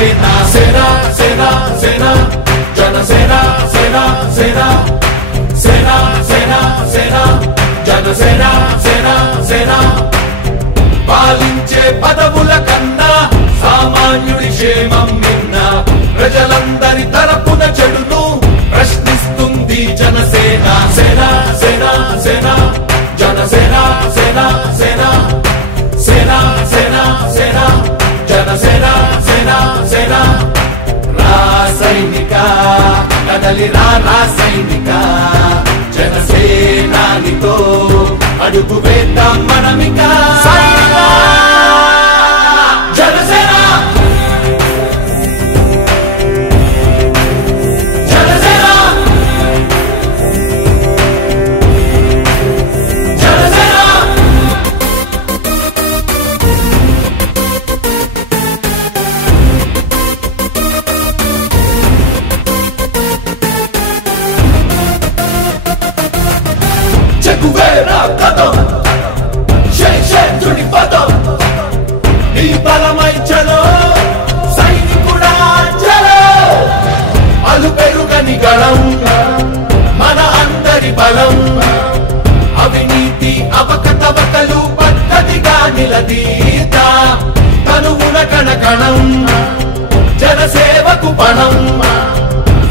జనసేన సేన సేన సేన జనసేన సేన సేన సేన సేన సేన జనసేన సేన సేన పాలించే పదవుల కన్నా సామాన్యుడి క్షేమం నిన్న ప్రజలందరి తరపున చెడును ప్రశ్నిస్తుంది జనసేన సేన సేన సేన జనసేన సేన సేన సేన సేన సేన జనసేన సేన సేన రాసైనిక కదలిరా రాసైనిక జనసేనానితో అడుగు వేద్దాం మనమిక జనసేన జనసేన జనసేన చెగువేరా కదం శేషేంద్రుడి పదం నీ బలమై చలో సైనికుడా చలో అలు పెరుగని గళం మన అందరి బలం అవినీతి అవకతవకలు పద్ధతిగా నిలదీత తనువున కణకణం జనసేవకు పణం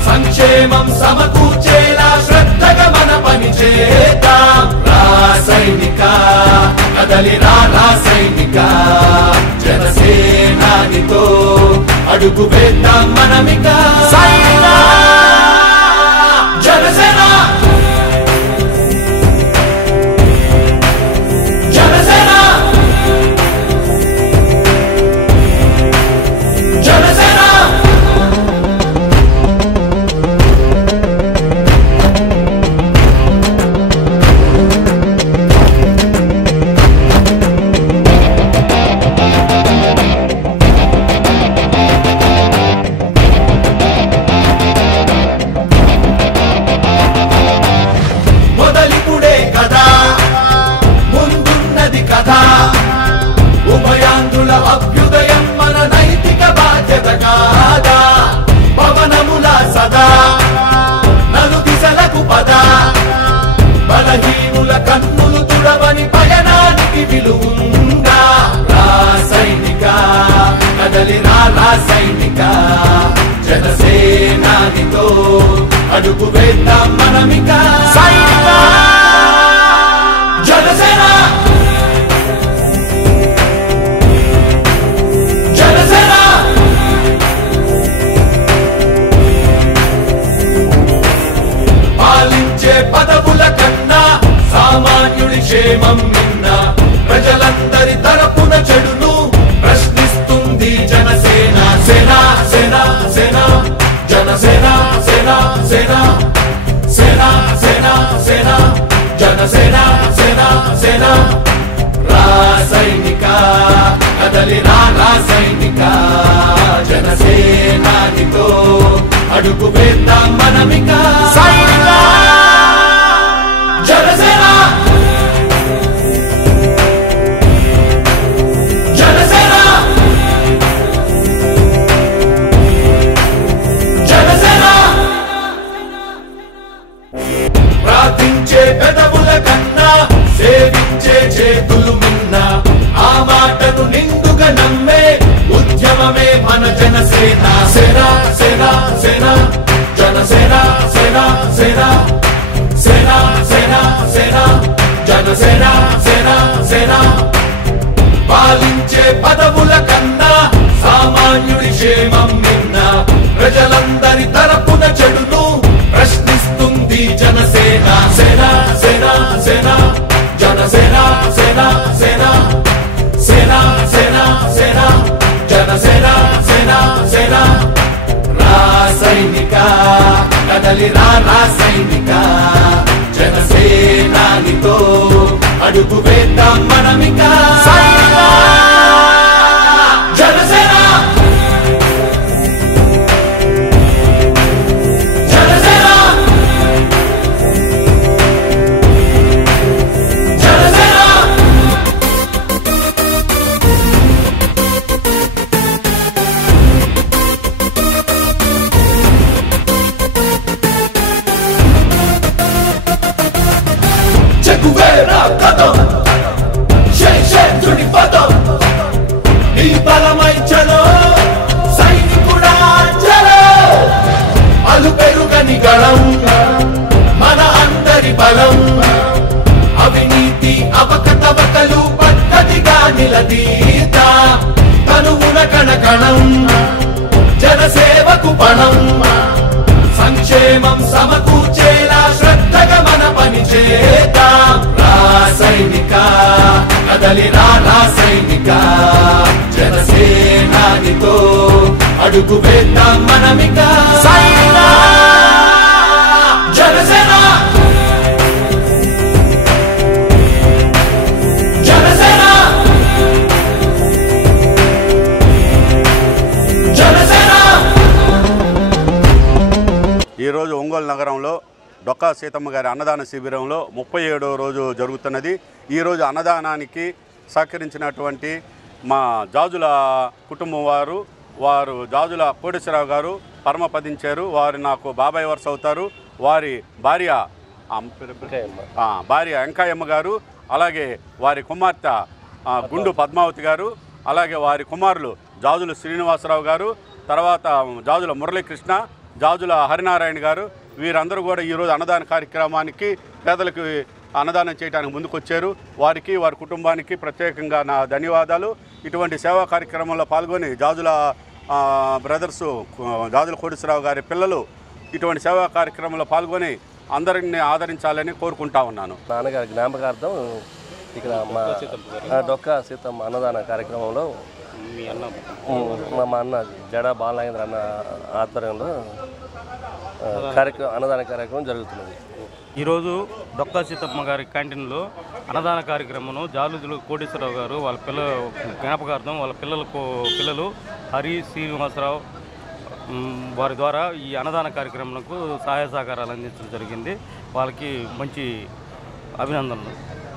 సంక్షేమం సమకూర్చేలా శ్రద్ధగా మన పని చేద్దాం రాసైనిక కదలిరా రాసైనిక జనసేనానితో అడుగు వేద్దాం మనమిక జనసేన జనసేన జనసేన ఉభయాంధ్రుల అభ్యుదయం మన నైతిక బాధ్యత కాదా పవనముల సదా నలు దిశలకు పద బలహీనుల కన్నులు తుడవని పయనానికి విలువుందా రాసైనిక కదలిరా రాసైనిక జనసేనానితో అడుగు వేద్దాం మనమిక జనసేన జనసేన పాలించే పదవుల కన్నా సామాన్యుడి క్షేమం నిన్న ప్రజలందరి తరపున చెడును ప్రశ్నిస్తుంది జనసేన సేన సేన సేన జనసేన సేన సేన సేన సేన సేన జనసేన సేన సేన రాసైనిక కదలిరా రాసైనిక జనసేనానితో అడుగు వేద్దాం మనమిక జనసేన జనసేన జనసేన ప్రార్థించే పెదవుల కన్నా సేవించే చేతులు మిన్న ఆ మాటను నిండుగా నమ్మే ఉద్యమమే మన జనసేన సేన సేన సేన జనసేన సేన సేన సేన సేన సేన జనసేన సేన సేన పాలించే పదవుల కన్నా సామాన్యుడి క్షేమం నిన్న ప్రజలందరి తరపున చెడును ప్రశ్నిస్తుంది జనసేన సేన సేన సేన జనసేన సేన సేన సేన సేన సేన జనసేన సేన సేన రాసైనిక కదలిరా రాసైనిక జనసేనానితో అడుగు వేద్దాం మనమిక జనసేన జనసేన జనసేన రక్తం తుడిపదం ఈ బలమై చలో సైనికుడా చలో అలు పెరుగని గళం మన అందరి బలం అవినీతి అవకతవకలు పద్ధతిగా నిలదీత తనువున కణకణం జనసేవకు పణం సంక్షేమం సమకూర్చేలా శ్రద్ధగా మన పని చేద్దాం రా సైనిక కదలి రా సైనిక జనసేనానితో అడుగు వేద్దాం మనమిక సైనిక జనసేన జనసేన జనసేన. ఈరోజు ఒంగోలు నగరంలో డొక్కా సీతమ్మ గారి అన్నదాన శిబిరంలో 37వ రోజు జరుగుతున్నది. ఈరోజు అన్నదానానికి సహకరించినటువంటి మా జాజుల కుటుంబం వారు జాజుల కోటేశ్వరరావు గారు పరమపదించారు. వారు నాకు బాబాయ్ వరుస అవుతారు. వారి భార్య వెంకాయమ్మ గారు, అలాగే వారి కుమార్తె గుండు పద్మావతి గారు, అలాగే వారి కుమారులు జాజుల శ్రీనివాసరావు గారు, తర్వాత జాజుల మురళీకృష్ణ, జాజుల హరినారాయణ గారు, వీరందరూ కూడా ఈరోజు అన్నదాన కార్యక్రమానికి పేదలకు అన్నదానం చేయడానికి ముందుకొచ్చారు. వారికి వారి కుటుంబానికి ప్రత్యేకంగా నా ధన్యవాదాలు. ఇటువంటి సేవా కార్యక్రమంలో పాల్గొని జాజుల బ్రదర్సు జాజుల కోటేశ్వరరావు గారి పిల్లలు ఇటువంటి సేవా కార్యక్రమంలో పాల్గొని అందరిని ఆదరించాలని కోరుకుంటా ఉన్నాను. నాన్నగారి జ్ఞాపకార్థం ఇక్కడ మా డొక్కా సీతమ్మ అన్నదాన కార్యక్రమంలో మా అన్న జడ బాలనాగేంద్ర అన్న ఆధ్వర్యంలో అన్నదాన కార్యక్రమం జరుగుతున్నది. ఈరోజు డొక్కా సీతమ్మ గారి క్యాంటీన్లో అన్నదాన కార్యక్రమం జాలుదులు కోటేశ్వరరావు గారు వాళ్ళ జ్ఞాపకార్థం వాళ్ళ పిల్లలు హరి శ్రీనివాసరావు వారి ద్వారా ఈ అన్నదాన కార్యక్రమంకు సహాయ సహకారాలు అందించడం జరిగింది. వాళ్ళకి మంచి అభినందనలు.